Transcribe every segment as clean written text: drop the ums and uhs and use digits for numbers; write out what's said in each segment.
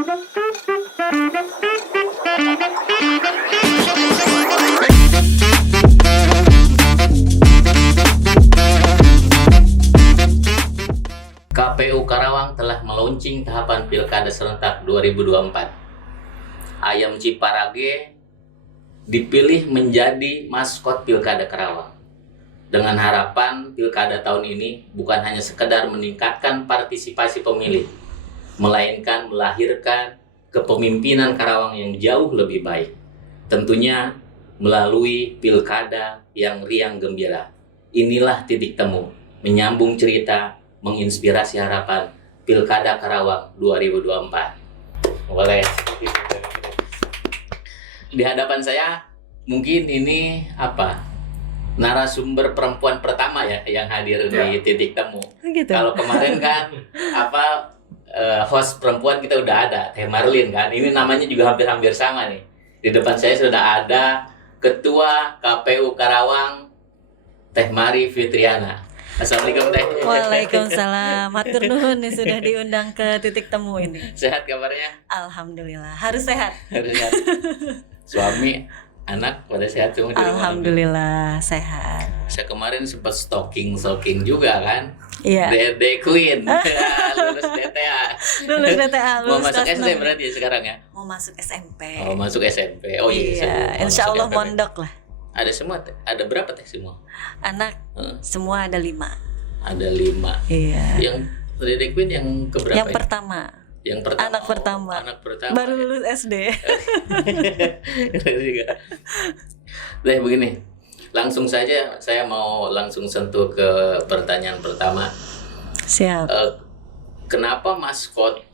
KPU Karawang telah meluncing tahapan Pilkada Serentak 2024. Ayam Ciparage dipilih menjadi maskot Pilkada Karawang. Dengan harapan Pilkada tahun ini bukan hanya sekedar meningkatkan partisipasi pemilih, melainkan melahirkan kepemimpinan Karawang yang jauh lebih baik. Tentunya melalui Pilkada yang riang gembira. Inilah titik temu, menyambung cerita, menginspirasi harapan Pilkada Karawang 2024. Boleh. Di hadapan saya mungkin ini narasumber perempuan pertama ya yang hadir di titik temu. Gitu. Kalau kemarin kan host perempuan kita udah ada, Teh Marlin kan. Ini namanya juga hampir-hampir sama nih. Di depan saya sudah ada Ketua KPU Karawang, Teh Mari Fitriana. Assalamualaikum Teh. Waalaikumsalam. Matur nuhun nih sudah diundang ke titik temu ini. Sehat kabarnya? Alhamdulillah. Harus sehat. Harus sehat. Suami, anak pada sehat semua? Alhamdulillah sehat. Saya kemarin sempat stalking juga kan. Iya. Dede Queen. Lulus DTA. Lulus DTA. Mau masuk SD berarti ya sekarang ya? Mau masuk SMP. Oh, masuk SMP. Oh iya. Insya Allah mondok lah. Ada semua Teh? Ada berapa Teh semua? Anak semua ada 5. Ada 5. Iya. Yang Dede Queen yang keberapa? Yang pertama. Yang pertama. Anak pertama. Anak pertama. Baru lulus SD. Deh begini. Langsung saja saya mau langsung sentuh ke pertanyaan pertama. Siap. Kenapa maskot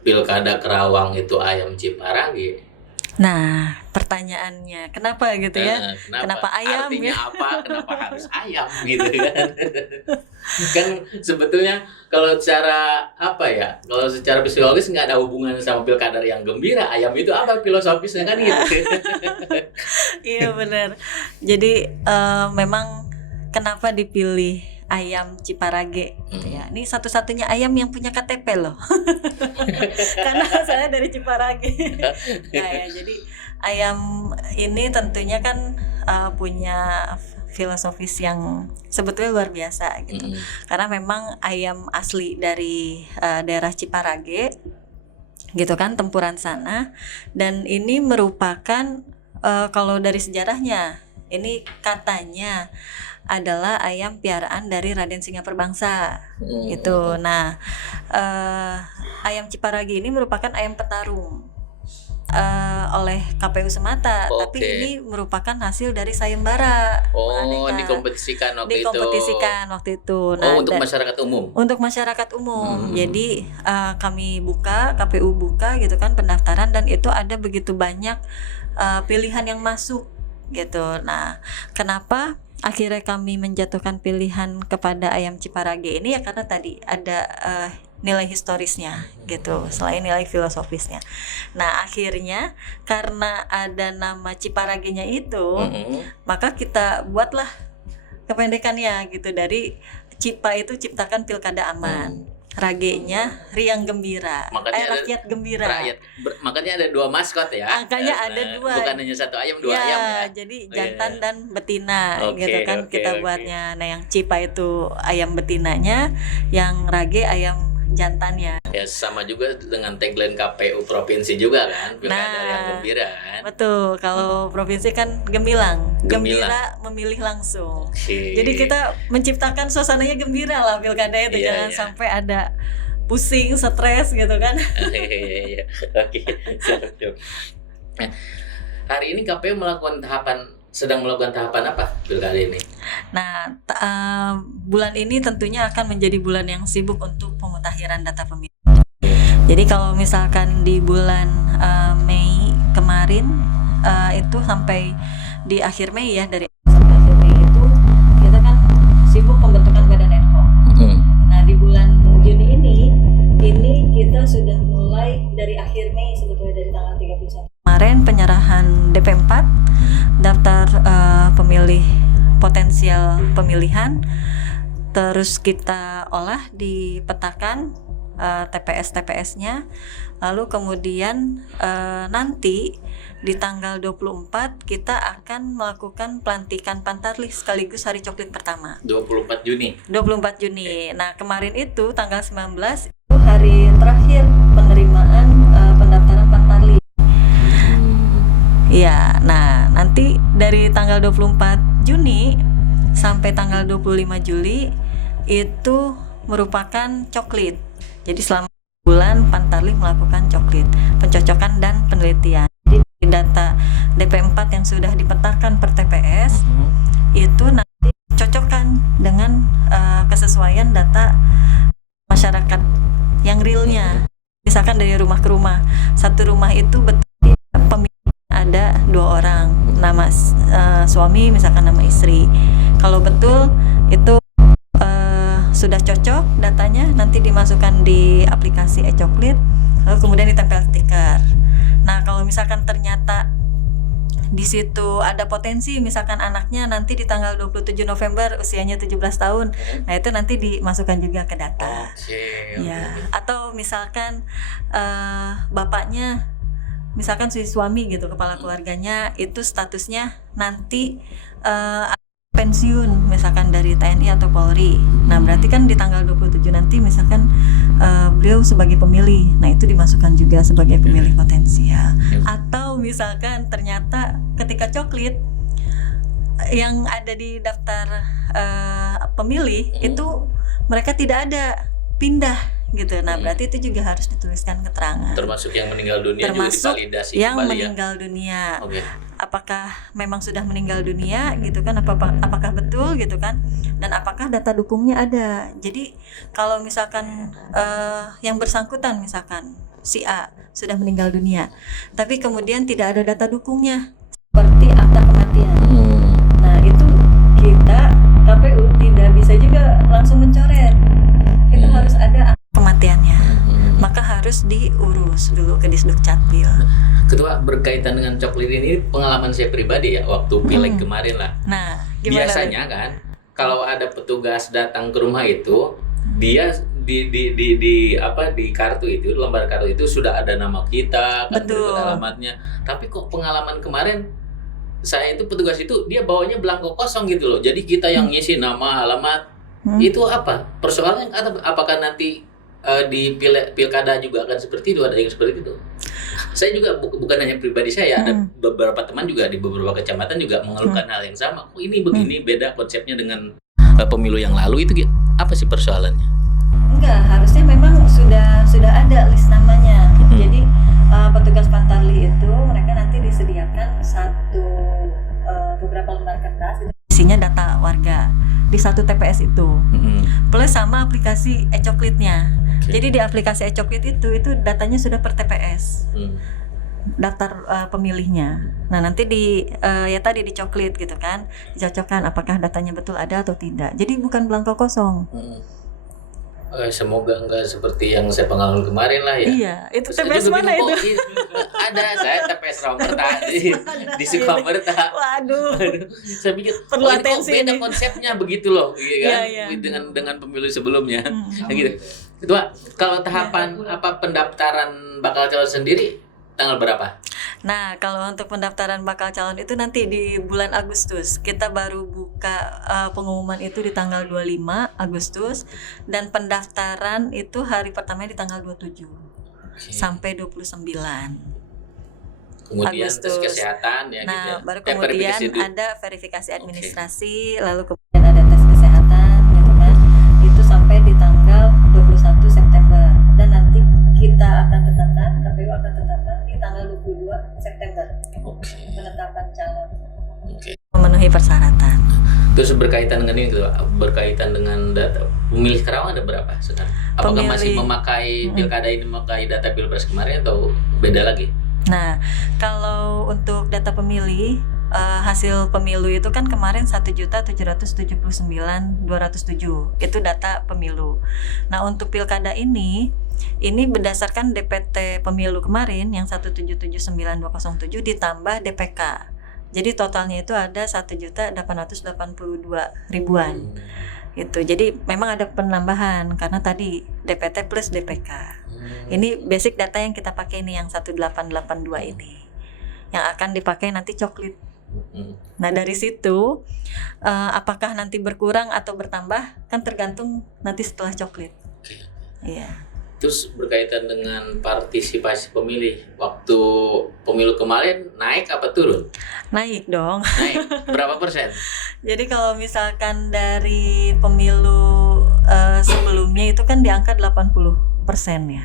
Pilkada Karawang itu ayam Ciparage? Nah, pertanyaannya kenapa gitu ya? Kenapa ayam? Artinya ya? apa? Kenapa harus ayam gitu kan? Kan sebetulnya kalau secara kalau secara psikologis nggak ada hubungan sama pilkada yang gembira. Ayam itu apa filosofisnya kan gitu? Iya benar. Jadi memang kenapa dipilih ayam Ciparage gitu ya. Ini satu-satunya ayam yang punya KTP loh. Karena saya dari Ciparage. Nah, ya, jadi ayam ini tentunya kan punya filosofis yang sebetulnya luar biasa gitu. Karena memang ayam asli dari daerah Ciparage gitu kan, tempuran sana, dan ini merupakan kalau dari sejarahnya ini katanya adalah ayam piaraan dari Raden Singaperbangsa gitu. Nah, ayam Ciparage ini merupakan ayam petarung oleh KPU semata, tapi ini merupakan hasil dari sayembara. Dikompetisikan waktu itu. Nah, untuk masyarakat umum. Untuk masyarakat umum. Jadi kami KPU buka gitu kan pendaftaran, dan itu ada begitu banyak pilihan yang masuk gitu. Nah, kenapa akhirnya kami menjatuhkan pilihan kepada ayam Ciparage ini ya karena tadi ada nilai historisnya gitu, selain nilai filosofisnya. Nah, akhirnya karena ada nama Ciparage-nya itu, maka kita buatlah kependekannya gitu, dari Cipa itu ciptakan pilkada aman. Rage-nya riang gembira. Rakyat gembira. Makanya ada 2 maskot ya. Angkanya ada 2. Bukan hanya 1 ayam, 2 ayam ya. Jadi jantan dan betina gitu kan kita buatnya. Nah, yang Cipa itu ayam betinanya, yang Rage ayam jantannya. Ya sama juga dengan tagline KPU provinsi juga kan, pilkada yang gembira kan. Betul, kalau provinsi kan gemilang, gembira memilih langsung. Jadi kita menciptakan suasananya gembira lah pilkada itu, jangan sampai ada pusing, stres gitu kan. Oke. Hari ini KPU sedang melakukan tahapan apa pilkada ini? Nah, bulan ini tentunya akan menjadi bulan yang sibuk untuk pemutakhiran data pemilih. Jadi kalau misalkan di bulan Mei kemarin itu sampai di akhir Mei ya, dari sampai akhir Mei itu kita kan sibuk pembentukan badan ad hoc. Nah, di bulan Juni ini kita sudah mulai dari akhir Mei, sebetulnya dari tanggal 31 kemarin penyerahan DP4, daftar pemilih potensial pemilihan, terus kita olah, dipetakan TPS-TPS-nya. Lalu kemudian nanti di tanggal 24 kita akan melakukan pelantikan Pantarlih sekaligus hari coklit pertama. 24 Juni. 24 Juni. Nah, kemarin itu tanggal 19 itu hari terakhir penerimaan pendaftaran Pantarlih. Ya, nah nanti dari tanggal 24 Juni sampai tanggal 25 Juli itu merupakan coklit. Jadi selama bulan Pantarlih melakukan coklit, pencocokan dan penelitian. Jadi data DP4 yang sudah dipetakan per TPS itu nanti cocokkan dengan kesesuaian data masyarakat yang realnya. Misalkan dari rumah ke rumah, satu rumah itu betul ada 2 orang, nama suami misalkan nama istri. Kalau betul itu sudah cocok datanya, nanti dimasukkan di aplikasi e-coklit, lalu kemudian ditempel stiker. Nah, kalau misalkan ternyata di situ ada potensi, misalkan anaknya nanti di tanggal 27 November usianya 17 tahun, nah itu nanti dimasukkan juga ke data. Ya, atau misalkan bapaknya, misalkan si suami gitu, kepala keluarganya itu statusnya nanti pensiun misalkan dari TNI atau Polri. Nah, berarti kan di tanggal 27 nanti misalkan beliau sebagai pemilih. Nah, itu dimasukkan juga sebagai pemilih potensial. Atau misalkan ternyata ketika coklit yang ada di daftar pemilih itu mereka tidak ada, pindah gitu. Nah, berarti itu juga harus dituliskan keterangan. Termasuk yang meninggal dunia Termasuk juga divalidasi yang kembali meninggal dunia. Okay. Apakah memang sudah meninggal dunia gitu kan, apakah betul gitu kan, dan apakah data dukungnya ada. Jadi kalau misalkan yang bersangkutan misalkan si A sudah meninggal dunia tapi kemudian tidak ada data dukungnya seperti akta kematian, nah itu kita KPU tidak bisa juga langsung mencoret, itu harus ada akta kematiannya, maka harus diurus dulu ke Disdukcapil. Ketua, berkaitan dengan coklit ini pengalaman saya pribadi ya waktu pileg kemarin lah. Nah, gimana? Biasanya kan kalau ada petugas datang ke rumah itu, dia di kartu itu, lembar kartu itu sudah ada nama kita, kan, berikut alamatnya. Tapi kok pengalaman kemarin saya itu petugas itu dia bawanya belangko kosong gitu loh. Jadi kita yang ngisi nama, alamat. Itu apa? Persoalannya apakah nanti di pilkada juga akan seperti itu, ada yang seperti itu? Saya juga bukan hanya pribadi saya, ada beberapa teman juga di beberapa kecamatan juga mengeluhkan hal yang sama. Kok ini begini, beda konsepnya dengan pemilu yang lalu itu gitu. Apa sih persoalannya? Enggak, harusnya memang sudah ada list namanya. Jadi petugas Pantarlih itu mereka nanti disediakan beberapa lembar kertas itu isinya data warga di satu TPS itu. Plus sama aplikasi e-coklitnya. Jadi di aplikasi e-coklit itu datanya sudah per TPS, daftar pemilihnya. Nah, nanti tadi di coklit gitu kan, dicocokkan apakah datanya betul ada atau tidak. Jadi bukan belangko kosong. Semoga enggak seperti yang saya pengalaman kemarin lah ya. Iya, itu TPS mana itu? Ada, saya TPS Ramperta di Sukamberta. Waduh. Saya pikir perlu atensi beda ini. Konsepnya begitu loh, iya kan? Dengan pemilu sebelumnya. Gitu. Ketua, kalau tahapan pendaftaran bakal calon sendiri tanggal berapa? Nah, kalau untuk pendaftaran bakal calon itu nanti di bulan Agustus. Kita baru buka pengumuman itu di tanggal 25 Agustus dan pendaftaran itu hari pertama di tanggal 27 sampai 29. Kemudian Agustus. tes kesehatan ya. Nah, gitu. baru kemudian ada verifikasi administrasi, lalu kemudian ada tes kesehatan gitu kan. Itu sampai di tanggal 21 September dan nanti kita akan tetapkan, KPU akan tetapkan di tanggal 22 September. Penetapan calon. Memenuhi persyaratan. Terus berkaitan dengan ini, berkaitan dengan data pemilih Karawang ada berapa sekarang? Apakah masih memakai pilkada ini memakai data pilpres kemarin atau beda lagi? Nah, kalau untuk data pemilih hasil pemilu itu kan kemarin 1.779.207 itu data pemilu. Nah, untuk pilkada ini berdasarkan DPT pemilu kemarin yang 1.779.207 ditambah DPK. Jadi totalnya itu ada 1.882.000-an. Itu. Jadi memang ada penambahan karena tadi DPT plus DPK. Ini basic data yang kita pakai ini yang 1882 ini. Yang akan dipakai nanti coklit. Nah, dari situ apakah nanti berkurang atau bertambah kan tergantung nanti setelah coklit. Iya. Terus berkaitan dengan partisipasi pemilih, waktu pemilu kemarin naik apa turun? Naik dong. Naik. Berapa persen? Jadi kalau misalkan dari pemilu sebelumnya itu kan di angka 80% ya.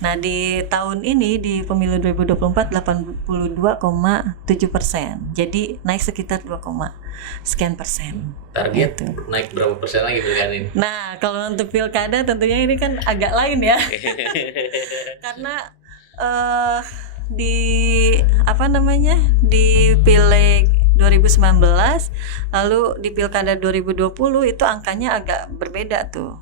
Nah, di tahun ini di pemilu 2024 82,7%. Jadi naik sekitar 2, sekian persen. Target Gitu. naik berapa persen lagi pilkada ini? Nah, kalau untuk pilkada tentunya ini kan agak lain ya. Karena di di Pileg 2019 lalu di Pilkada 2020 itu angkanya agak berbeda tuh.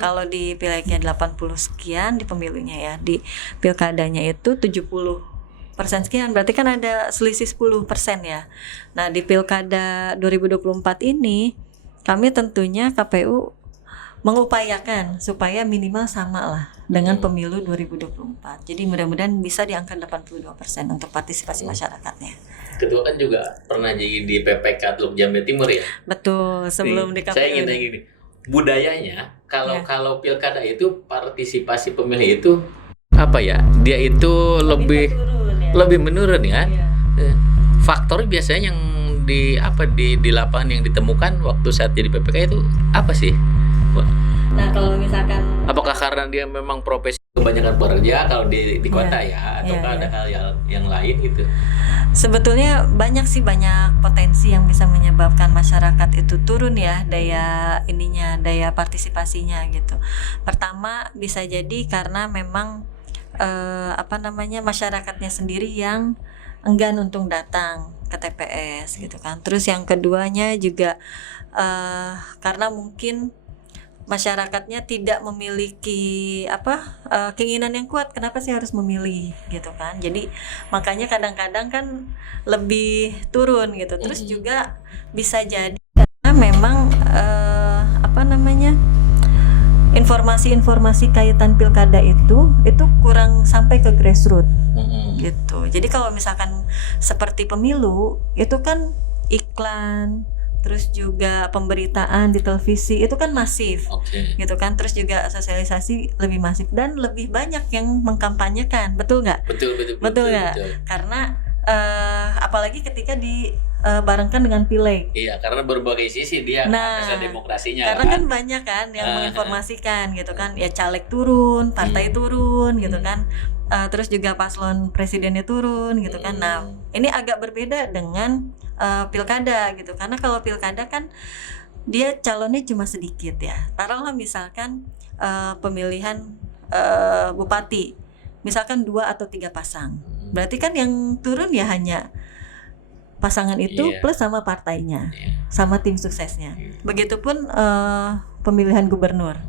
Kalau di Pilegnya 80 sekian di pemilunya ya, di Pilkadanya itu 70% sekian, berarti kan ada selisih 10% ya. Nah, di Pilkada 2024 ini kami tentunya KPU mengupayakan supaya minimal sama lah dengan pemilu 2024. Jadi mudah-mudahan bisa di angka 82% untuk partisipasi masyarakatnya. Ketua kan juga pernah jadi di PPK Teluk Jambe Timur ya. Betul, sebelum di KPU. Saya ingin tanya gini, budayanya kalau pilkada itu partisipasi pemilih itu apa ya? Dia itu lebih menurun ya. Faktor biasanya yang di lapangan yang ditemukan waktu saat jadi PPK itu apa sih? Nah, kalau misalkan apakah karena dia memang profesi kebanyakan bekerja kalau di kota atau ada hal yang lain gitu? Sebetulnya banyak potensi yang bisa menyebabkan masyarakat itu turun ya daya partisipasinya gitu. Pertama bisa jadi karena memang masyarakatnya sendiri yang enggan untuk datang ke TPS gitu kan. Terus yang keduanya juga karena mungkin masyarakatnya tidak memiliki keinginan yang kuat, kenapa sih harus memilih gitu kan. Jadi makanya kadang-kadang kan lebih turun gitu. Terus juga bisa jadi karena memang informasi-informasi kaitan pilkada itu kurang sampai ke grassroots gitu. Jadi kalau misalkan seperti pemilu itu kan iklan, terus juga pemberitaan di televisi itu kan masif, gitu kan. Terus juga sosialisasi lebih masif dan lebih banyak yang mengkampanyekan, betul nggak? Betul nggak? Karena apalagi ketika dibarengkan dengan pileg. Iya, karena berbagai sisi dia pesta demokrasinya. Karena kan banyak kan yang menginformasikan, gitu kan. Ya caleg turun, partai turun, gitu kan. Terus juga paslon presidennya turun, gitu kan. Nah, ini agak berbeda dengan pilkada gitu, karena kalau pilkada kan dia calonnya cuma sedikit ya. Taruhlah misalkan pemilihan bupati misalkan 2 atau 3 pasang, berarti kan yang turun ya hanya pasangan itu plus sama partainya, sama tim suksesnya. Begitupun pemilihan gubernur,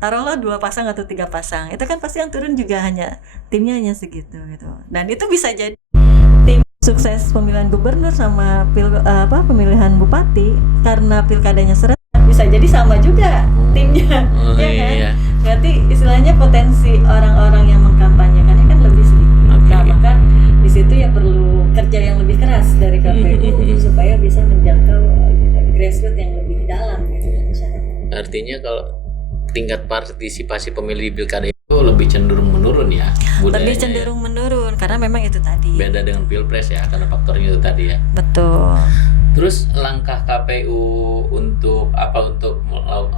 taruhlah 2 pasang atau 3 pasang, itu kan pasti yang turun juga hanya timnya hanya segitu gitu. Dan itu bisa jadi tim sukses pemilihan gubernur sama pemilihan bupati karena pilkadanya seret, bisa jadi sama juga timnya, ya kan? Iya. Berarti istilahnya potensi orang-orang yang mengkampanyekannya kan lebih sedikit. Nah, maka di situ ya perlu kerja yang lebih keras dari KPU supaya bisa menjangkau grassroots yang lebih dalam gitu masyarakat. Artinya kalau tingkat partisipasi pemilih pilkada itu lebih cenderung menurun ya, lebih cenderung menurun karena memang itu tadi beda dengan pilpres ya, karena faktornya itu tadi ya. Betul. Terus langkah KPU untuk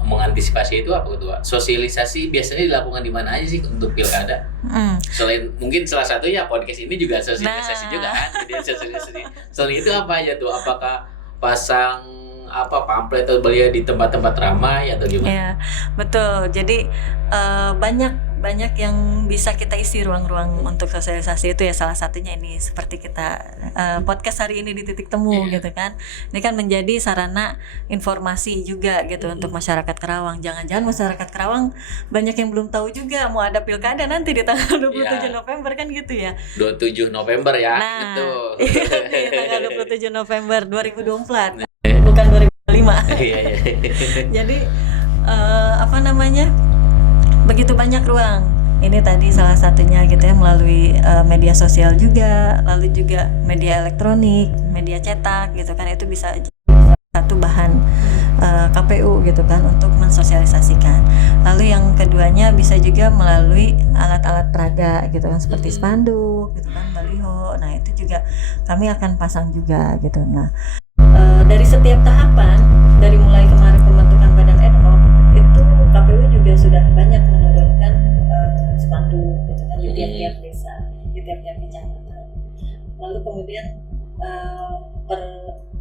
mengantisipasi itu apa tuh? Sosialisasi biasanya dilakukan di mana aja sih untuk pilkada? Selain mungkin salah satunya podcast ini juga sosialisasi juga kan. Jadi sosialisasi. Selain itu apa aja tuh? Apakah pasang pamflet atau beliau di tempat-tempat ramai atau gimana? Ya, betul. Jadi banyak yang bisa kita isi ruang-ruang untuk sosialisasi itu ya, salah satunya ini seperti kita podcast hari ini di Titik Temu gitu kan. Ini kan menjadi sarana informasi juga gitu untuk masyarakat Kerawang. Jangan-jangan masyarakat Kerawang banyak yang belum tahu juga mau ada pilkada nanti di tanggal 27 November kan gitu ya. 27 November ya. Nah, gitu. Iya, tanggal 27 November 2024. Bukan 2025 terima. Iya, iya. Jadi apa namanya, begitu banyak ruang. Ini tadi salah satunya gitu ya, melalui media sosial juga, lalu juga media elektronik, media cetak gitu kan, itu bisa jadi satu bahan KPU gitu kan untuk mensosialisasikan. Lalu yang keduanya bisa juga melalui alat-alat peraga gitu kan, seperti spanduk gitu kan, baliho. Nah itu juga kami akan pasang juga gitu. Nah dari setiap tahapan, dari mulai kemarin pembentukan badan ad hoc itu KPU juga sudah banyak menurunkan spanduk gitu kan di tiap-tiap desa, di tiap-tiap kecamatan. Lalu kemudian per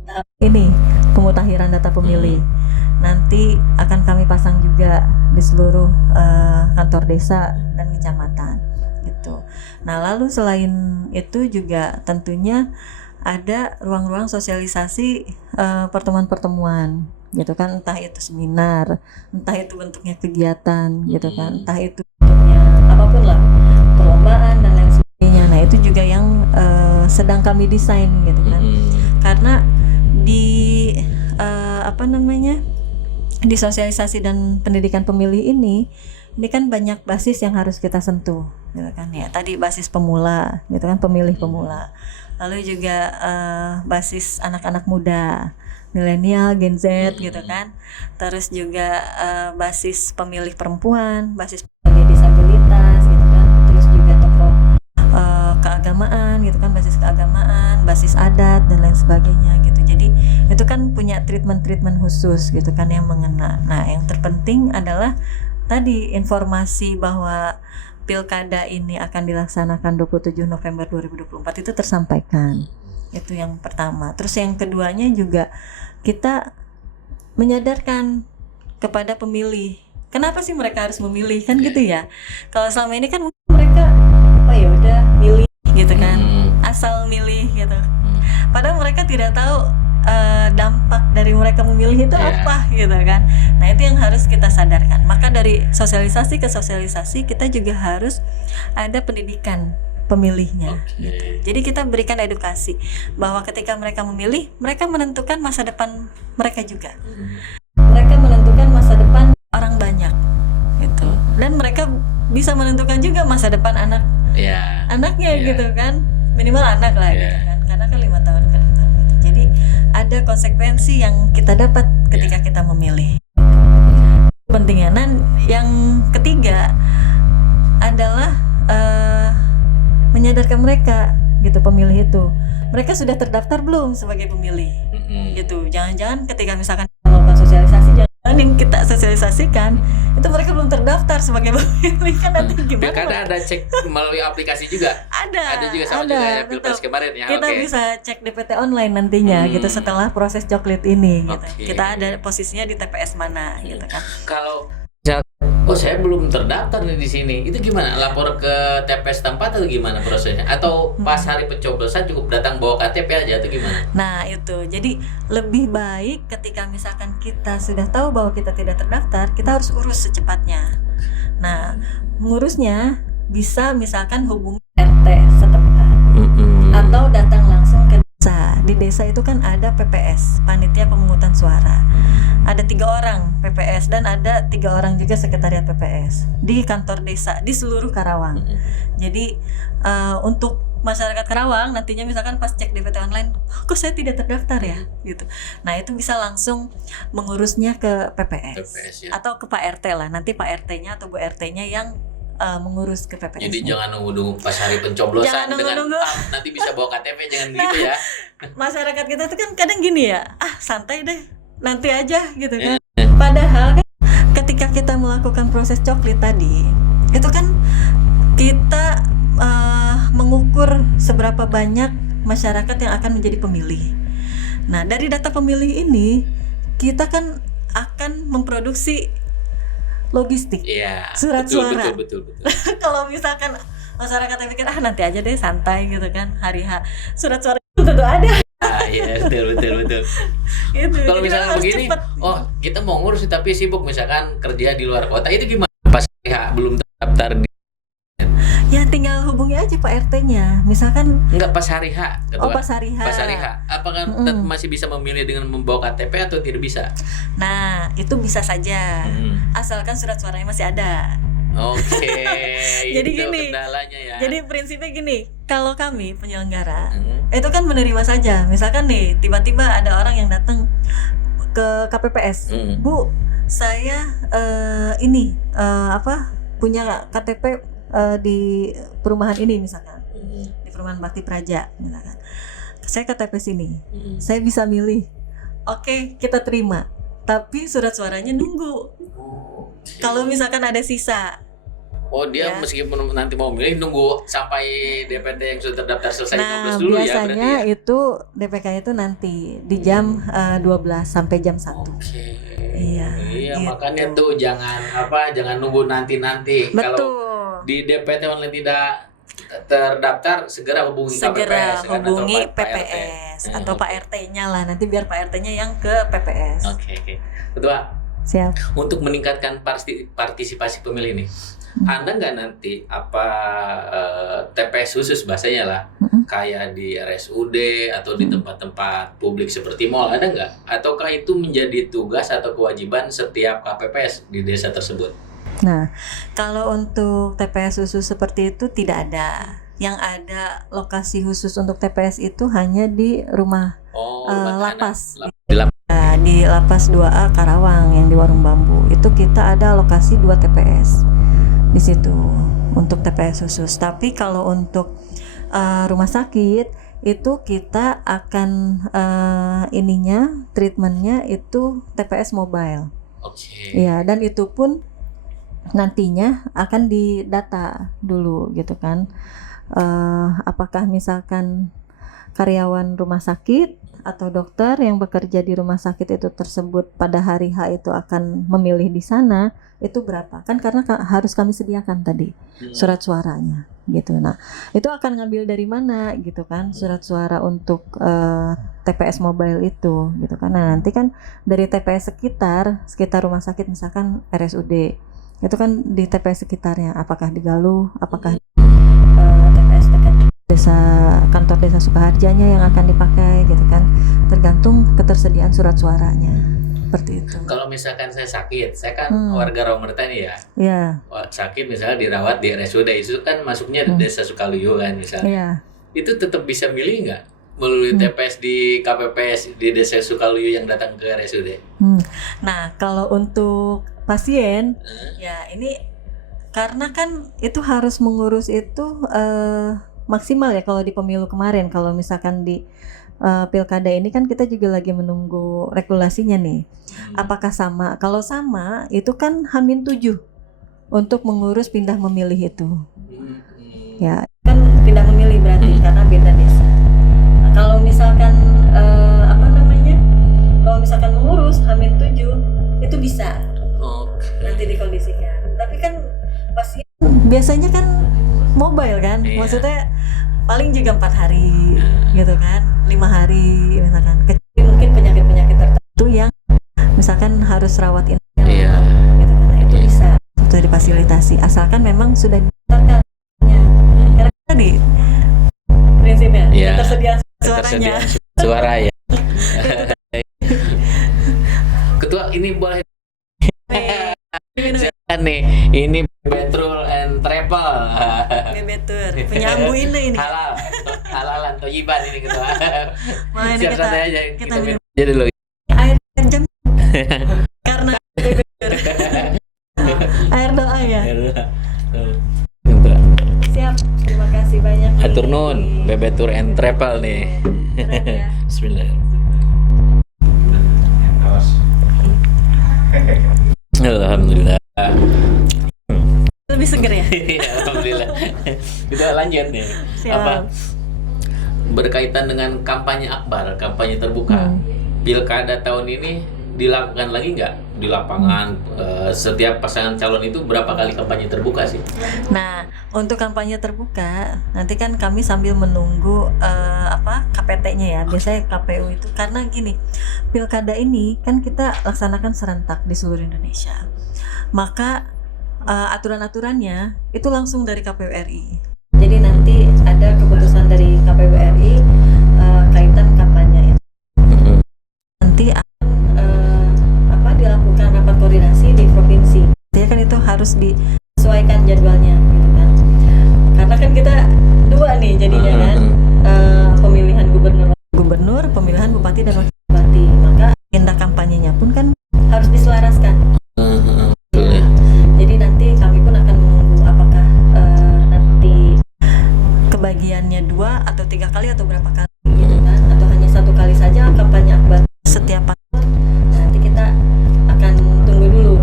tahap ini pemutakhiran data pemilih nanti akan kami pasang juga di seluruh kantor desa dan kecamatan gitu. Nah lalu selain itu juga tentunya ada ruang-ruang sosialisasi, pertemuan-pertemuan gitu kan, entah itu seminar, entah itu bentuknya kegiatan gitu kan, entah itu bentuknya apapun lah, perlombaan dan lain sebagainya. Nah itu juga yang sedang kami desain gitu kan, karena di apa namanya, di sosialisasi dan pendidikan pemilih ini kan banyak basis yang harus kita sentuh gitu kan ya. Tadi basis pemula gitu kan, pemilih pemula, lalu juga basis anak-anak muda, milenial, Gen Z gitu kan, terus juga basis pemilih perempuan, basis pemilih disabilitas gitu kan, terus juga tokoh keagamaan gitu kan, basis keagamaan, basis adat dan lain sebagainya gitu. Jadi itu kan punya treatment khusus gitu kan yang mengena. Nah yang terpenting adalah tadi informasi bahwa pilkada ini akan dilaksanakan 27 November 2024 itu tersampaikan. Itu yang pertama. Terus yang keduanya juga kita menyadarkan kepada pemilih. Kenapa sih mereka harus memilih kan gitu ya? Kalau selama ini kan mereka ya udah milih gitu kan. Asal milih gitu. Padahal mereka tidak tahu dampak dari mereka memilih itu apa gitu kan. Nah itu yang harus kita sadarkan. Maka dari sosialisasi ke sosialisasi kita juga harus ada pendidikan pemilihnya gitu. Jadi kita berikan edukasi bahwa ketika mereka memilih, mereka menentukan masa depan mereka juga. Mereka menentukan masa depan orang banyak gitu. Dan mereka bisa menentukan juga masa depan anaknya gitu kan. Minimal anak lah gitu kan. Karena kan 5 tahun ke depan gitu. Jadi ada konsekuensi yang kita dapat ketika kita memilih. Pentingnya. Dan yang ketiga adalah menyadarkan mereka gitu, pemilih itu mereka sudah terdaftar belum sebagai pemilih gitu. Jangan-jangan ketika misalkan melakukan sosialisasi, jangan yang kita sosialisasikan itu mereka belum terdaftar sebagai pemilih kan, nanti gimana? Pilkada ada cek melalui aplikasi juga? Ada juga sama juga ya Pilpres kemarin ya. Kita bisa cek DPT online nantinya gitu setelah proses coklit ini gitu. Kita ada posisinya di TPS mana gitu kan. Kalau saya belum terdaftar nih di sini, itu gimana? Lapor ke TPS tempat atau gimana prosesnya? Atau pas hari pencoblosan cukup datang bawa KTP aja atau gimana? Nah itu, jadi lebih baik ketika misalkan kita sudah tahu bahwa kita tidak terdaftar, kita harus urus secepatnya. Nah mengurusnya bisa misalkan hubungi RT setempat atau datang langsung ke desa. Di desa itu kan ada PPS, panitia pemungutan suara. Ada 3 orang PPS dan ada 3 orang juga sekretariat PPS di kantor desa di seluruh Karawang. Jadi untuk masyarakat Karawang nantinya misalkan pas cek DPT online, kok saya tidak terdaftar ya gitu. Nah itu bisa langsung mengurusnya ke PPS ya. Atau ke Pak RT lah. Nanti Pak RT-nya atau Bu RT-nya yang mengurus ke PPS. Jadi jangan nunggu-nunggu pas hari pencoblosan dengan nanti bisa bawa KTP, jangan gitu ya. Masyarakat kita tuh kan kadang gini ya, santai deh, nanti aja gitu kan. Padahal kan ketika kita melakukan proses coklit tadi, itu kan kita mengukur seberapa banyak masyarakat yang akan menjadi pemilih. Nah dari data pemilih ini kita kan akan memproduksi logistik, surat suara. Betul. Kalau misalkan masyarakat yang pikir nanti aja deh santai gitu kan, hari H surat suara itu tentu ada. Iya betul. Gitu. Kalau misalnya begini, cepet. Kita mau ngurus tapi sibuk misalkan kerja di luar kota, itu gimana? Pas hari H belum terdaftar. Ya tinggal hubungi aja Pak RT-nya. Misalkan Enggak pas hari H, Ketua. pas hari H. Pas hari H. Apakah tetap masih bisa memilih dengan membawa KTP atau tidak bisa? Nah, itu bisa saja. Asalkan surat suaranya masih ada. Oke. Jadi itu gini. kendalanya ya. Jadi prinsipnya gini, kalau kami penyelenggara itu kan menerima saja. Misalkan nih, tiba-tiba ada orang yang datang ke KPPS. Bu, saya punya KTP di perumahan ini misalkan, di perumahan Bakti Praja misalkan. Saya KTP sini, saya bisa milih. Oke, kita terima. Tapi surat suaranya nunggu. Kalau misalkan ada sisa. Oh, dia meskipun nanti mau milih nunggu sampai DPT yang sudah terdaftar selesai 15 dulu ya berarti. Biasanya itu DPK itu nanti di jam 12 sampai jam 1. Oke. Iya, gitu. gitu. Makanya tuh jangan nunggu nanti. Betul. Kalau di DPT online tidak terdaftar, segera hubungi KPPS kan, hubungi atau Pak PPS RT. atau Pak RT-nya lah, nanti biar Pak RT-nya yang ke PPS. Oke. Ketua, Siap. untuk meningkatkan partisipasi pemilih nih, Anda nggak nanti TPS khusus bahasanya lah, kayak di RSUD atau di tempat-tempat publik seperti mall, ada nggak? Ataukah itu menjadi tugas atau kewajiban setiap KPPS di desa tersebut? Nah, kalau untuk TPS khusus seperti itu tidak ada. Yang ada lokasi khusus untuk TPS itu hanya di rumah lapas. Di Lapas 2A Karawang yang di Warung Bambu. Itu kita ada lokasi 2 TPS di situ untuk TPS khusus. Tapi kalau untuk rumah sakit itu kita akan treatmentnya itu TPS mobile. Oke. Ya, dan itu pun nantinya akan didata dulu gitu kan. Apakah misalkan karyawan rumah sakit atau dokter yang bekerja di rumah sakit itu tersebut pada hari H itu akan memilih di sana, itu berapa? Kan karena harus kami sediakan tadi surat suaranya gitu. Nah, itu akan ngambil dari mana gitu kan surat suara untuk TPS mobile itu gitu kan. Nah, nanti kan dari TPS sekitar rumah sakit misalkan RSUD. Itu kan di TPS sekitarnya, apakah di Galuh, apakah TPS dekat desa, kantor desa Sukaharjanya yang akan dipakai gitu kan, tergantung ketersediaan surat suaranya, seperti itu. Kalau misalkan saya sakit, saya kan warga Rawamerta nih ya. Iya. Sakit misalnya dirawat di RSUD, itu kan masuknya di desa Sukaluyu kan misalnya. Iya. Itu tetap bisa milih nggak melalui TPS di KPPS di desa Sukaluyu yang datang ke RSUD? Nah, kalau untuk pasien, ya ini karena kan itu harus mengurus itu maksimal ya kalau di pemilu kemarin. Kalau misalkan di pilkada ini kan kita juga lagi menunggu regulasinya nih. Apakah sama? Kalau sama, itu kan H-7 untuk mengurus pindah memilih itu. Ya, kan pindah memilih berarti karena beda desa. Nah, kalau misalkan kalau misalkan mengurus H-7 itu bisa. Nanti dikondisikan. Tapi kan pasien biasanya kan mobile kan, maksudnya paling juga 4 hari gitu kan, 5 hari misalkan. Kecil mungkin penyakit tertentu yang misalkan harus rawat inap gitu kan, itu bisa untuk difasilitasi asalkan memang sudah didaftarkan. Karena tadi prinsipnya ketersediaan suaranya. Suara ya. Ketua, ini boleh silakan nih, ini Bebetur and Travel. Bebetur punya Ambu ini halalan toyiban ini Ketua. Siap santai aja, kita minum aja dulu. Air jam karena Bebetur. Air doa ya. Siap, terima kasih banyak. Atur nun, Bebetur and Travel nih. Bismillah. Alhamdulillah. Lebih seger ya? Alhamdulillah. Kita lanjut nih. Siap. Berkaitan dengan kampanye akbar, kampanye terbuka. Pilkada tahun ini dilakukan lagi nggak di lapangan? Setiap pasangan calon itu berapa kali kampanye terbuka sih? Nah, untuk kampanye terbuka nanti kan kami sambil menunggu KPT-nya ya. Biasanya KPU itu karena gini, pilkada ini kan kita laksanakan serentak di seluruh Indonesia. Maka aturan-aturannya itu langsung dari KPU RI. Jadi nanti ada keputusan dari KPU RI kaitan kampanye itu. Nanti akan dilakukan rapat koordinasi di provinsi. Ya kan itu harus disesuaikan jadwalnya gitu kan. Karena kan kita dua nih jadinya kan, pemilihan gubernur, pemilihan bupati dan wakil bupati. Maka agenda kampanyenya pun kan harus diselaraskan. Jadi nanti kami pun akan menunggu apakah nanti kebagiannya 2 atau 3 kali atau berapa kali gitu kan, atau hanya 1 kali saja kampanye akbar setiap paslon. Nanti kita akan tunggu dulu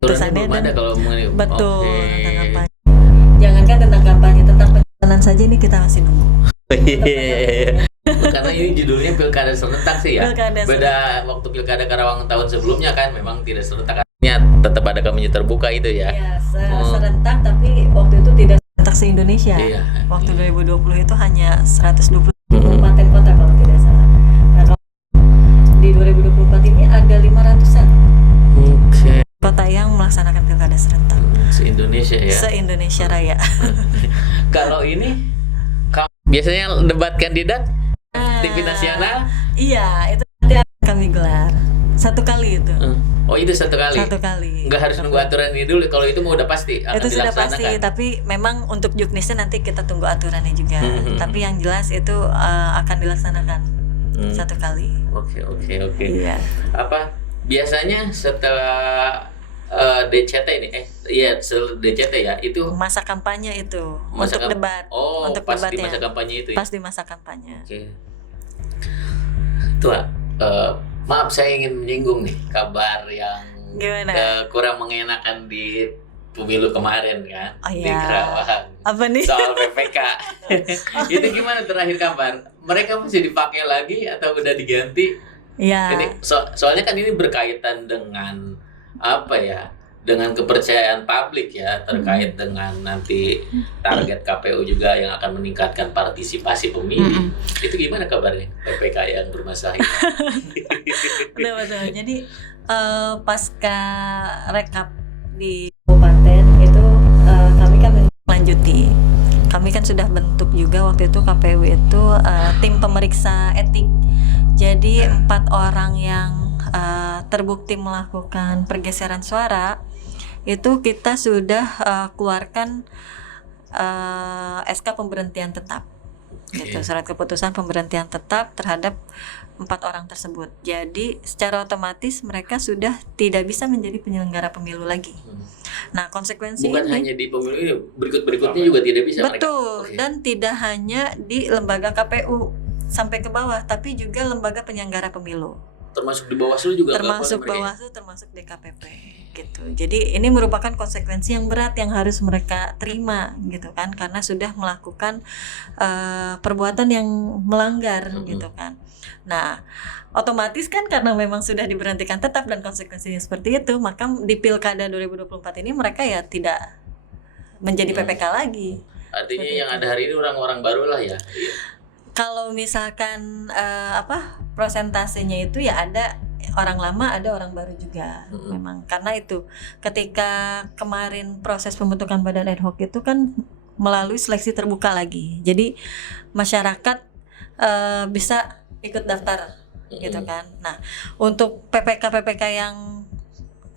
Aturannya belum ada kalau mengenai betul tentang kampanye. Jangankan tentang kampanye, tentang pencalonan saja ini kita masih nunggu. Karena ini judulnya pilkada serentak sih ya. Pilkada Beda waktu pilkada Karawang tahun sebelumnya kan memang tidak serentak. Artinya tetap ada kampanye terbuka itu ya. Iya, serentak tapi waktu itu tidak serentak se-Indonesia. Iya. Waktu 2020 itu hanya 120 kabupaten kota kalau tidak salah. Nah, kalau di 2024 ini ada 500-an Oke. kota yang melaksanakan pilkada serentak. Se-Indonesia ya. Se-Indonesia Raya. Kalau ini biasanya debat kandidat TV nasional. Iya, itu nanti akan kami gelar 1 kali itu. Oh itu 1 kali. 1 kali. Nggak harus nunggu aturan ini dulu. Kalau itu mau udah pasti akan Itu sudah dilaksanakan. pasti, tapi memang untuk juknisnya nanti kita tunggu aturannya juga. Tapi yang jelas itu akan dilaksanakan 1 kali. Oke. Iya. Apa biasanya setelah DCT ini setelah DCT ya itu Masa kampanye itu masa untuk debat. Oh, untuk pas di debatnya. masa kampanye itu ya. Pas di masa kampanye. Oke. Tuh, maaf saya ingin menyinggung nih kabar yang Gimana? kurang mengenakan di pemilu kemarin kan. Oh, Di iya. Karawang. Apa nih? Soal PPK. Itu gimana terakhir kabar? Mereka masih dipakai lagi atau udah diganti? Iya. Ini soalnya kan ini berkaitan dengan apa ya? Dengan kepercayaan publik ya terkait dengan nanti target KPU juga yang akan meningkatkan partisipasi pemilih. Itu gimana kabarnya PPK yang bermasalah? Betul. Jadi pasca rekap di kabupaten itu kami kan melanjuti. Kami kan sudah bentuk juga waktu itu KPU itu tim pemeriksa etik. Jadi 4 orang yang terbukti melakukan pergeseran suara itu kita sudah keluarkan SK pemberhentian tetap. Gitu, surat keputusan pemberhentian tetap terhadap 4 orang tersebut. Jadi secara otomatis mereka sudah tidak bisa menjadi penyelenggara pemilu lagi. Nah, konsekuensi Bukan ini hanya di pemilu ini, berikutnya juga tidak bisa betul, mereka. dan tidak hanya di lembaga KPU sampai ke bawah, tapi juga lembaga penyelenggara pemilu. Termasuk di Bawaslu juga Termasuk Bawaslu, termasuk DKPP gitu. Jadi ini merupakan konsekuensi yang berat yang harus mereka terima gitu kan, karena sudah melakukan perbuatan yang melanggar gitu kan. Nah, otomatis kan karena memang sudah diberhentikan tetap dan konsekuensinya seperti itu, maka di Pilkada 2024 ini mereka ya tidak menjadi PPK lagi. Artinya Seperti yang itu. ada hari ini orang-orang baru lah ya. Iya. Kalau misalkan prosentasenya itu ya ada orang lama, ada orang baru juga. Memang karena itu ketika kemarin proses pembentukan badan ad hoc itu kan melalui seleksi terbuka lagi. Jadi masyarakat bisa ikut daftar gitu kan. Nah, untuk PPK yang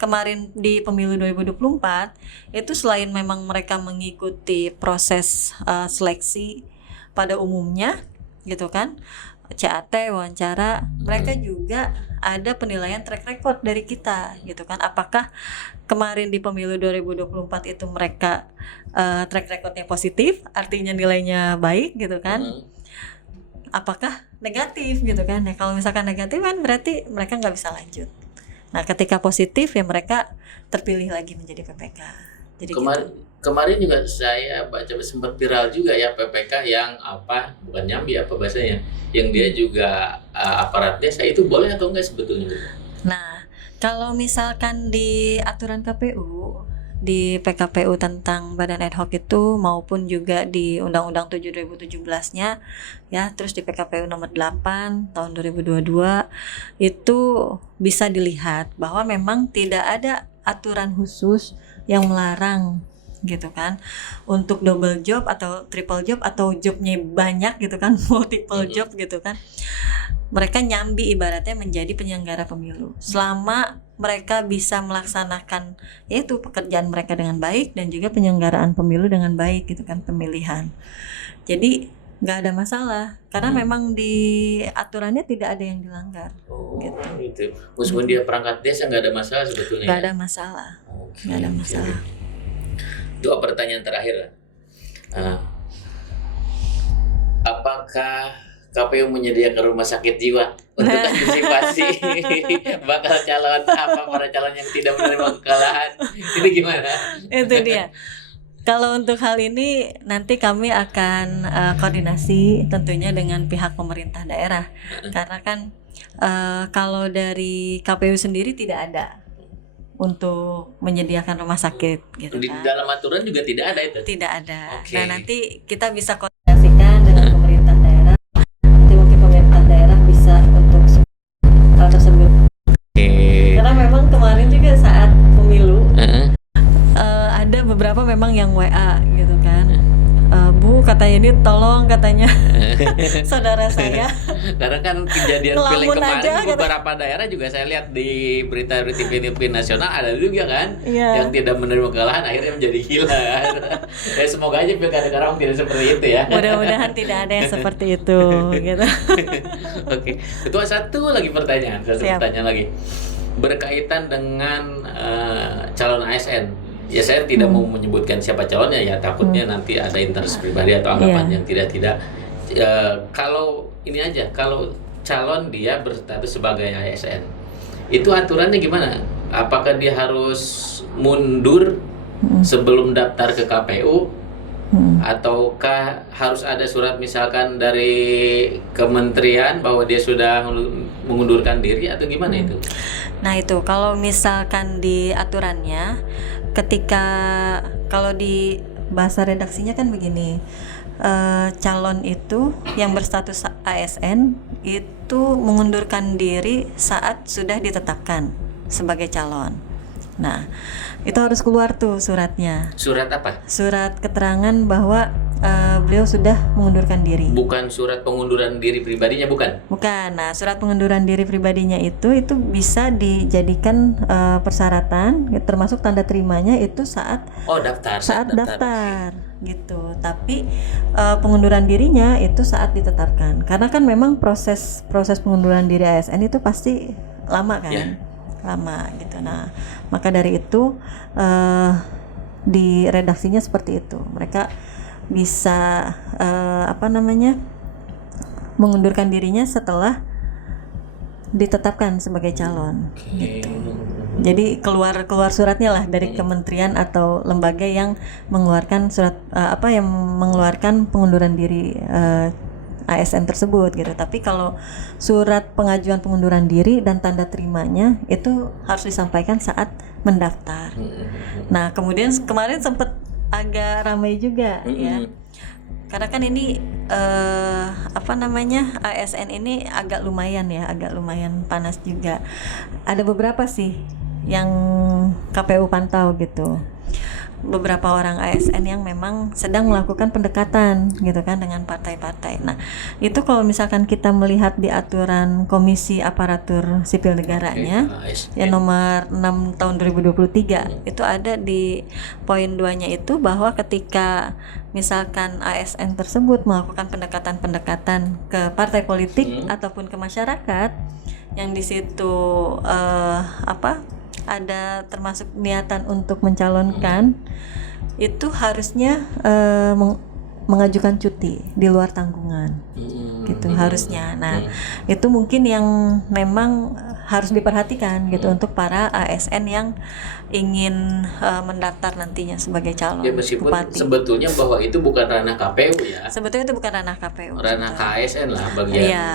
kemarin di pemilu 2024 itu selain memang mereka mengikuti proses seleksi pada umumnya gitu kan, CAT, wawancara, mereka juga ada penilaian track record dari kita gitu kan. Apakah kemarin di pemilu 2024 itu mereka track recordnya positif, artinya nilainya baik gitu kan, apakah negatif gitu kan. Ya kalau misalkan negatif kan berarti mereka nggak bisa lanjut. Nah, ketika positif ya mereka terpilih lagi menjadi PPK. Jadi kemarin juga saya baca sempat viral juga ya PPK yang bukan nyambi apa bahasanya, yang dia juga aparat desa, itu boleh atau enggak sebetulnya? Nah, kalau misalkan di aturan KPU, di PKPU tentang badan ad hoc itu maupun juga di Undang-Undang 7 2017-nya ya, terus di PKPU nomor 8 tahun 2022 itu bisa dilihat bahwa memang tidak ada aturan khusus yang melarang gitu kan untuk double job atau triple job atau jobnya banyak gitu kan, multiple job gitu kan. Mereka nyambi ibaratnya menjadi penyelenggara pemilu selama mereka bisa melaksanakan yaitu pekerjaan mereka dengan baik dan juga penyelenggaraan pemilu dengan baik gitu kan, pemilihan. Jadi nggak ada masalah karena memang di aturannya tidak ada yang dilanggar. Oh, Gitu. gitu. Meskipun dia perangkat desa nggak ada masalah sebetulnya. Nggak ya? ada masalah, Oke, nggak ada oke. masalah. Dua pertanyaan terakhir. Ah, apakah KPU menyediakan rumah sakit jiwa untuk antisipasi bakal calon para calon yang tidak menerima kekalahan? Itu gimana? Itu dia. Kalau untuk hal ini nanti kami akan koordinasi tentunya dengan pihak pemerintah daerah karena kan kalau dari KPU sendiri tidak ada untuk menyediakan rumah sakit gitu Di kan. dalam aturan juga tidak ada itu. Tidak ada. Oke. Nah nanti kita bisa koordinasikan dengan pemerintah daerah. Nanti mungkin pemerintah daerah bisa untuk hal tersebut. Oke. Karena memang kemarin juga saat pemilu ada beberapa memang yang WA gitu kan. Bu katanya ini tolong katanya saudara saya. Karena kan kejadian pilek Ngelamun kemarin aja, beberapa daerah juga saya lihat di berita TV nasional ada juga kan Iya. yang tidak menerima kekalahan akhirnya menjadi gila kan. Ya semoga aja pilkada Karawang tidak seperti itu ya. Mudah-mudahan tidak ada yang seperti itu gitu. Oke, ketua satu lagi pertanyaan, Siap. pertanyaan lagi berkaitan dengan calon ASN. Ya saya tidak mau menyebutkan siapa calonnya ya takutnya nanti ada interest pribadi atau anggapan Iya. yang tidak. Kalau ini aja, kalau calon dia berstatus sebagai ASN, itu aturannya gimana? Apakah dia harus mundur sebelum daftar ke KPU? Ataukah harus ada surat misalkan dari kementerian bahwa dia sudah mengundurkan diri atau gimana itu? Nah itu kalau misalkan di aturannya ketika kalau di bahasa redaksinya kan begini, calon itu yang berstatus ASN itu mengundurkan diri saat sudah ditetapkan sebagai calon. Nah itu harus keluar tuh suratnya, Surat apa? surat keterangan bahwa beliau sudah mengundurkan diri. Bukan surat pengunduran diri pribadinya, bukan? Bukan. Nah, surat pengunduran diri pribadinya itu bisa dijadikan persyaratan, termasuk tanda terimanya itu saat Oh, daftar. daftar gitu. Tapi pengunduran dirinya itu saat ditetapkan. Karena kan memang proses pengunduran diri ASN itu pasti lama kan? Ya. Lama gitu. Nah, maka dari itu di redaksinya seperti itu. Mereka bisa mengundurkan dirinya setelah ditetapkan sebagai calon. Oke. Jadi keluar suratnya lah dari kementerian atau lembaga yang mengeluarkan surat yang mengeluarkan pengunduran diri ASN tersebut gitu. Tapi kalau surat pengajuan pengunduran diri dan tanda terimanya itu harus disampaikan saat mendaftar. Nah, kemudian kemarin sempat agak ramai juga ya. Karena kan ini ASN ini agak lumayan panas juga. Ada beberapa sih yang KPU pantau gitu. Beberapa orang ASN yang memang sedang melakukan pendekatan gitu kan dengan partai-partai. Nah, itu kalau misalkan kita melihat di aturan Komisi Aparatur Sipil Negaranya yang nomor 6 tahun 2023 itu ada di poin 2-nya itu bahwa ketika misalkan ASN tersebut melakukan pendekatan-pendekatan ke partai politik ataupun ke masyarakat yang di situ ada termasuk niatan untuk mencalonkan, itu harusnya mengajukan cuti di luar tanggungan gitu harusnya. Nah itu mungkin yang memang harus diperhatikan gitu untuk para ASN yang ingin mendaftar nantinya sebagai calon Ya meskipun bupati. sebetulnya bahwa itu bukan ranah KPU ya. Sebetulnya itu bukan ranah KPU. Ranah sebetulnya. KSN lah bagian Iya.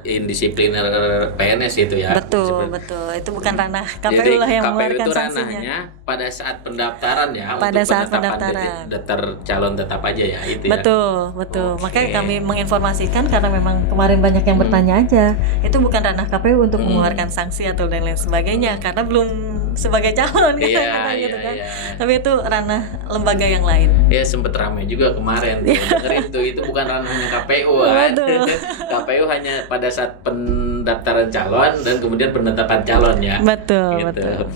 indisipliner PNS itu ya. Betul. Itu bukan ranah KPU Jadi lah yang KPU mengeluarkan itu sanksinya. ranahnya pada saat pendaftaran ya. Pada untuk saat penetapan pendaftaran. daftar calon tetap aja ya itu ya. Betul. Oke. Makanya kami menginformasikan karena memang kemarin banyak yang bertanya aja. Itu bukan ranah KPU untuk mengeluarkan sanksi atau dan lain sebagainya karena belum sebagai calon kan, Iya, gitu iya, kan. iya. Tapi itu ranah lembaga yang lain. Ya sempet ramai juga kemarin tuh, dengerin tuh, itu bukan ranahnya KPU kan. Waduh. KPU hanya pada saat pendaftaran calon dan kemudian penetapan calon ya. Betul, Gitu. betul.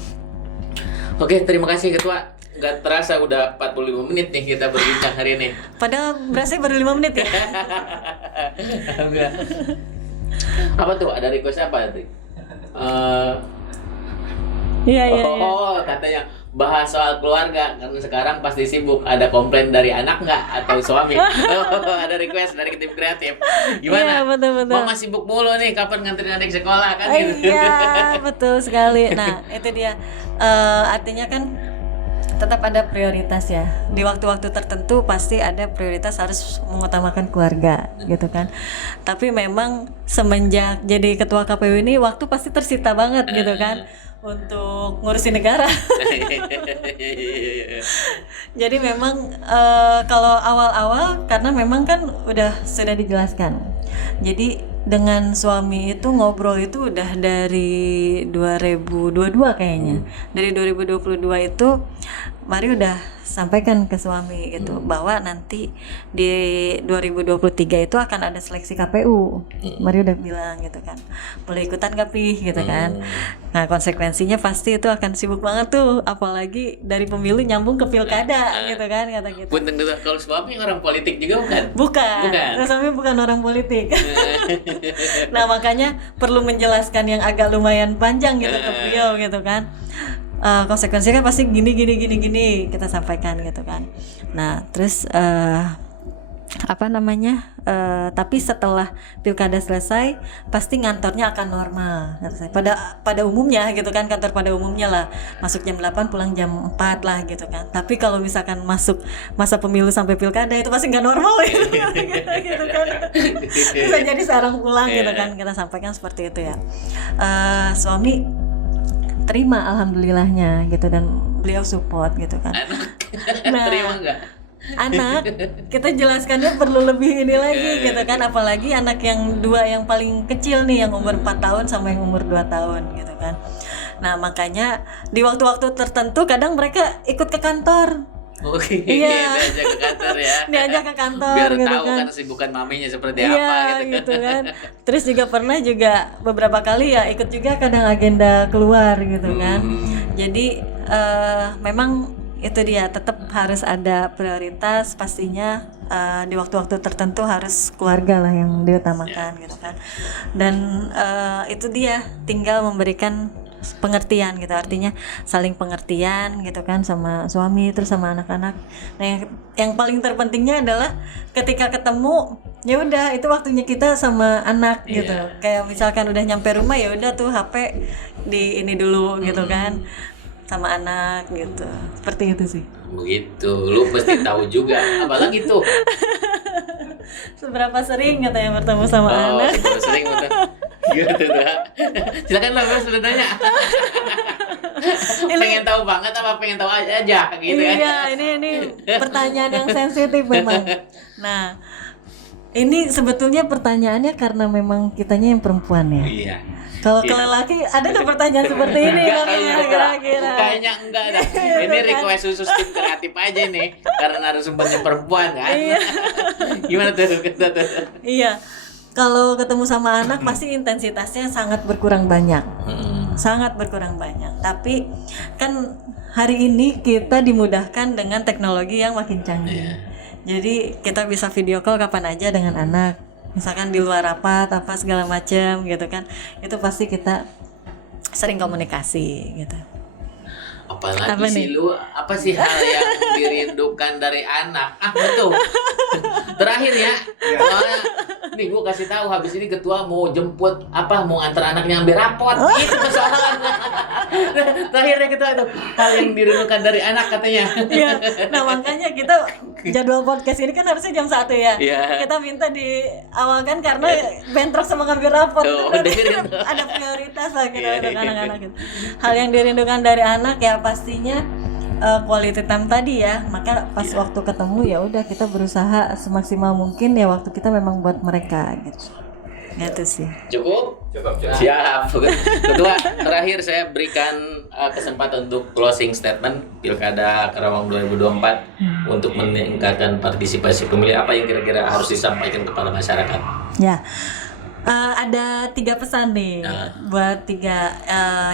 Oke, terima kasih Ketua. Nggak terasa udah 45 menit nih kita berbincang hari ini. Padahal berasa baru 5 menit ya. Enggak. Apa tuh? Ada request apa tadi? Iya, iya, iya. Oh, katanya bahas soal keluarga karena sekarang pasti sibuk. Ada komplain dari anak nggak atau suami? Ada request dari tim kreatif. Gimana? Iya, betul. Mama sibuk mulu nih, kapan nganterin adik sekolah kan gitu. Iya, betul sekali. Nah, itu dia. Artinya kan tetap ada prioritas ya. Di waktu-waktu tertentu pasti ada prioritas harus mengutamakan keluarga gitu kan. Tapi memang semenjak jadi ketua KPU ini waktu pasti tersita banget gitu kan untuk ngurusin negara. Jadi memang kalau awal-awal karena memang kan sudah dijelaskan. Jadi dengan suami itu ngobrol itu udah dari 2022 kayaknya. Dari 2022 itu Mari udah sampaikan ke suami itu bahwa nanti di 2023 itu akan ada seleksi KPU. Mari udah bilang gitu kan. Boleh ikutan gak Pi gitu kan. Nah, konsekuensinya pasti itu akan sibuk banget tuh, apalagi dari pemilu nyambung ke pilkada gitu kan, kata gitu. Punten dulu, kalau suami orang politik juga bukan? Bukan. Suami bukan orang politik. Nah, makanya perlu menjelaskan yang agak lumayan panjang gitu ke beliau gitu kan. Konsekuensinya pasti gini kita sampaikan gitu kan. Nah, terus tapi setelah pilkada selesai pasti ngantornya akan normal pada umumnya gitu kan, kantor pada umumnya lah, masuk jam 8 pulang jam 4 lah gitu kan. Tapi kalau misalkan masuk masa pemilu sampai pilkada itu pasti nggak normal gitu kan. Bisa jadi sarang pulang gitu kan, kita sampaikan seperti itu ya. Suami terima alhamdulillahnya gitu, dan beliau support gitu kan. Nah, terima nggak? Anak kita jelaskannya perlu lebih ini lagi gitu kan, apalagi anak yang dua yang paling kecil nih, yang umur 4 tahun sama yang umur 2 tahun gitu kan. Nah, makanya di waktu-waktu tertentu kadang mereka ikut ke kantor. Oke, iya. Diajak ke kantor ya. Diajak ke kantor biar gitu tahu kan kesibukan maminya seperti iya, apa gitu kan. Terus juga pernah beberapa kali ya ikut juga kadang agenda keluar gitu kan. Jadi memang itu dia, tetap harus ada prioritas pastinya. Di waktu-waktu tertentu harus keluarga lah yang diutamakan gitu kan. Dan itu dia, tinggal memberikan pengertian gitu, artinya saling pengertian gitu kan sama suami terus sama anak-anak. Nah, yang paling terpentingnya adalah ketika ketemu ya udah itu waktunya kita sama anak gitu. Kayak misalkan udah nyampe rumah ya udah tuh HP di ini dulu gitu kan sama anak gitu. Seperti itu sih. Begitu, lu pasti tahu juga, apalagi tuh. Seberapa sering katanya bertemu sama anak. Seberapa sering betul. Gitu tuh. Silakan lah Mas, sudah nanya. Pengen tahu banget apa pengen tahu aja gitu kan. Iya, ini pertanyaan yang sensitif memang. Nah, ini sebetulnya pertanyaannya karena memang kitanya yang perempuan ya. Iya. Kalau ke lelaki ada nggak pertanyaan seperti ini? Kayaknya enggak ada. Ini request khusus tim kreatif aja nih, karena narasumbernya perempuan kan. Iya. Gimana tuh? Iya. Kalau ketemu sama anak pasti intensitasnya sangat berkurang banyak. Sangat berkurang banyak. Tapi kan hari ini kita dimudahkan dengan teknologi yang makin canggih. Jadi kita bisa video call kapan aja dengan anak. Misalkan di luar rapat apa segala macam gitu kan. Itu pasti kita sering komunikasi gitu. Apalagi apa sih hal yang dirindukan dari anak? Betul. Terakhir ya. Nih gue kasih tahu, habis ini ketua mau jemput mau antar anaknya ambil rapot. Itu persoalannya. Terakhirnya ketua itu hal yang dirindukan dari anak katanya. Iya. Nah, makanya kita jadwal podcast ini kan harusnya jam 1 ya. Kita minta diawalkan karena bentrok sama ngambil rapot. Itu ada prioritas lah kita untuk anak-anak gitu. Hal yang dirindukan dari anak ya pastinya quality time tadi ya. Maka pas waktu ketemu ya udah kita berusaha semaksimal mungkin ya waktu kita memang buat mereka gitu. Gitu sih. Cukup? Cukup. Siap. Ketua, terakhir saya berikan kesempatan untuk closing statement Pilkada Karawang 2024 untuk meningkatkan partisipasi pemilih. Apa yang kira-kira harus disampaikan kepada masyarakat? Ya, ada 3 pesan nih buat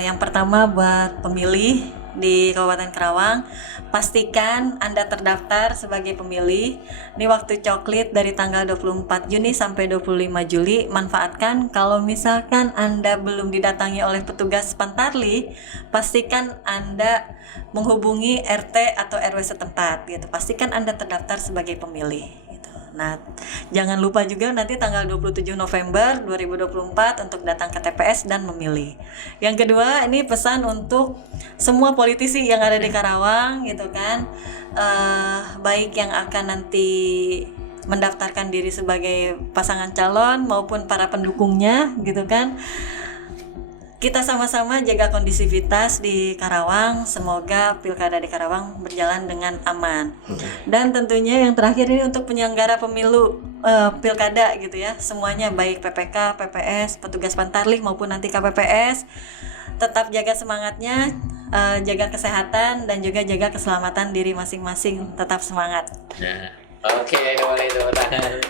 yang pertama buat pemilih di Kabupaten Karawang, pastikan Anda terdaftar sebagai pemilih. Ini waktu coklit dari tanggal 24 Juni sampai 25 Juli. Manfaatkan. Kalau misalkan Anda belum didatangi oleh petugas Pantarli, pastikan Anda menghubungi RT atau RW setempat gitu. Pastikan Anda terdaftar sebagai pemilih gitu. Nah, jangan lupa juga nanti tanggal 27 November 2024 untuk datang ke TPS dan memilih. Yang kedua, ini pesan untuk semua politisi yang ada di Karawang gitu kan, baik yang akan nanti mendaftarkan diri sebagai pasangan calon maupun para pendukungnya gitu kan. Kita sama-sama jaga kondisivitas di Karawang. Semoga pilkada di Karawang berjalan dengan aman. Dan tentunya yang terakhir ini untuk penyelenggara pemilu pilkada gitu ya. Semuanya baik PPK, PPS, petugas Pantarli maupun nanti KPPS. Tetap jaga semangatnya, jaga kesehatan dan juga jaga keselamatan diri masing-masing. Tetap semangat. Nah. Oke, boleh tepuk tangan.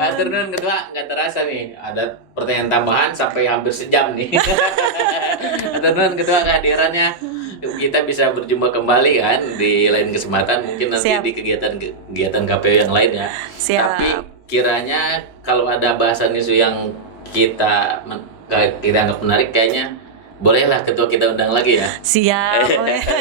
Atur nuhun Ketua, nggak terasa nih ada pertanyaan tambahan sampai hampir sejam nih. Atur nuhun Ketua kehadirannya. Kita bisa berjumpa kembali kan di lain kesempatan, mungkin nanti Siap. di kegiatan KPU yang lain ya. Siap. Tapi kiranya kalau ada bahasan isu yang kita anggap menarik, kayaknya bolehlah Ketua kita undang lagi ya. Siap,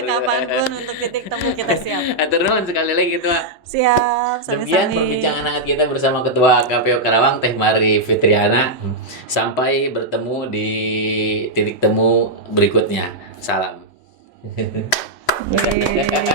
kapanpun untuk titik temu kita siap. Atur nuhun sekali lagi Ketua. Siap, Demikian sami-sami. perbincangan hangat kita bersama Ketua KPU Karawang Teh Mari Fitriana. Sampai bertemu di titik temu berikutnya. Salam. Yeay.